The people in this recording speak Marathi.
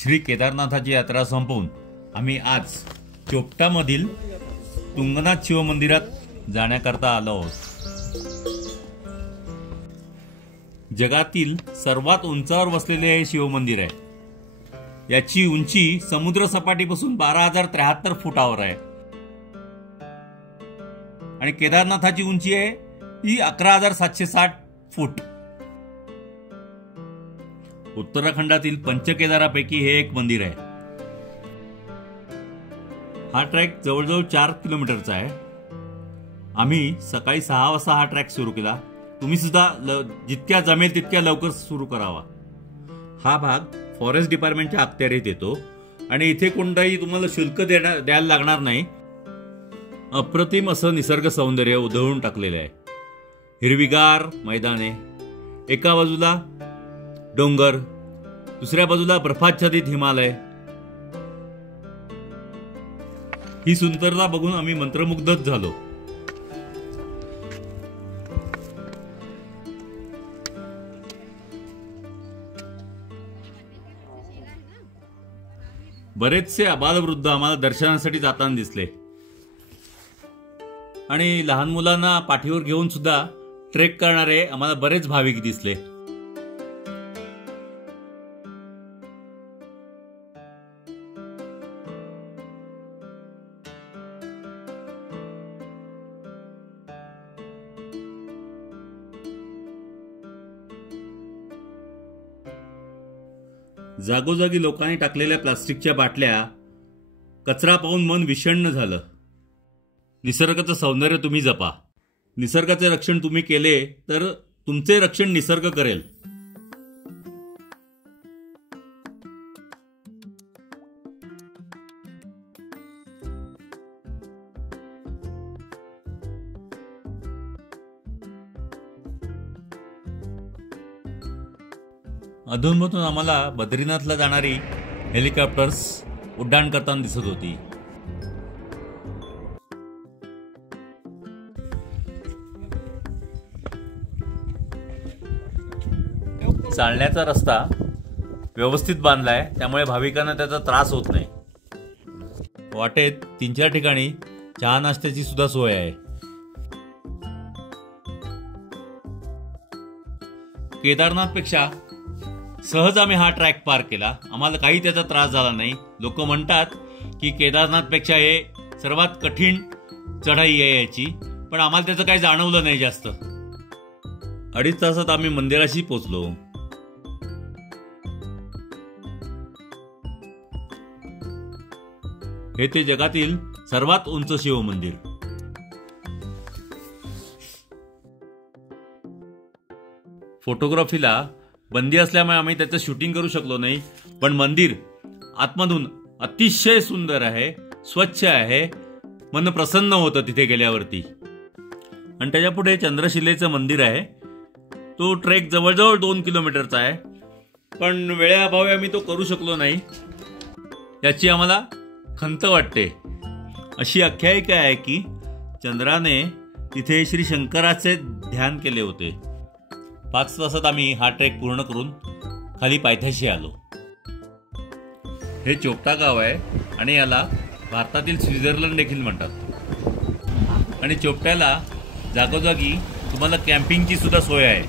श्री केदारनाथाची यात्रा संपवून आम्ही आज चोपटामधील तुंगनाथ शिव मंदिरात जाण्याकरता आलो आहोत। जगातील सर्वात उंचावर वसलेले हे शिव मंदिर आहे। याची उंची समुद्र सपाटीपासून 12,073 फुटावर आहे आणि केदारनाथाची उंची आहे ही 11,760 फूट। उत्तराखंडातील पंचकेदारापैकी हे एक मंदिर आहे। हा ट्रॅक जवळजवळ 4 किलोमीटरचा आहे। आम्ही सकाळी 6 वाजता हा ट्रॅक सुरू केला। तुम्ही सुद्धा जितक्या जमेल तितक्या लवकर सुरू करावा। हा भाग फॉरेस्ट डिपार्टमेंटच्या अखत्यारीत येतो आणि इथे कोणताही तुम्हाला शुल्क द्यायला लागणार नाही। अप्रतिम असं निसर्ग सौंदर्य उधळून टाकलेलं आहे। हिरवीगार मैदाने, एका बाजूला डोंगर, दुसऱ्या बाजूला बर्फाच्छादित हिमालय। ही सुंदरता बघून आम्ही मंत्रमुग्धच झालो। बरेचसे आबालवृद्ध आम्हाला दर्शनासाठी जाताना दिसले आणि लहान मुलांना पाठीवर घेऊन सुद्धा ट्रेक करणारे आम्हाला बरेच भाविक दिसले। जागोजागी लोकांनी टाकलेल्या प्लास्टिकच्या बाटल्या, कचरा पाहून मन विषण्ण झालं। निसर्गाचं सौंदर्य तुम्ही जपा। निसर्गाचे रक्षण तुम्ही केले तर तुमचे रक्षण निसर्ग करेल। अधूनमधून आम्हाला बद्रीनाथला जाणारी हेलिकॉप्टर्स उड्डाण करताना दिसत होती। चालण्याचा रस्ता व्यवस्थित बांधलाय, त्यामुळे भाविकांना त्याचा त्रास होत नाही। वाटेत 3-4 ठिकाणी चहा नाश्त्याची सुद्धा सोय आहे। केदारनाथपेक्षा सहज आम्ही हा ट्रॅक पार केला। आम्हाला काही त्याचा त्रास झाला नाही। लोक म्हणतात की केदारनाथपेक्षा हे सर्वात कठीण चढाई आहे याची, पण आम्हाला त्याचं काही जाणवलं नाही जास्त। 2.5 तासात आम्ही मंदिराशी पोहोचलो। हे ते जगातील सर्वात उंच शिव मंदिर। फोटोग्राफीला बंदी असल्यामुळे आम्ही त्याचं शूटिंग करू शकलो नाही, पण मंदिर आतमधून अतिशय सुंदर आहे, स्वच्छ आहे, मन प्रसन्न होतं तिथे गेल्यावरती। आणि त्याच्या पुढे चंद्रशिलेचं मंदिर आहे। तो ट्रेक जवळजवळ 2 किलोमीटरचा आहे, पण वेळेअभावी आम्ही तो करू शकलो नाही। याची आम्हाला खंत वाटते। अशी आख्यायिका आहे की चंद्राने तिथे श्री शंकराचे ध्यान केले होते। 5 तासात आम्ही हा ट्रेक पूर्ण करून खाली पायथ्याशी आलो। हे चोपटा गाव आहे आणि याला भारतातील स्वित्झर्लंड देखील म्हणतात। आणि चोपट्याला जागोजागी तुम्हाला कॅम्पिंगची सुद्धा सोय आहे।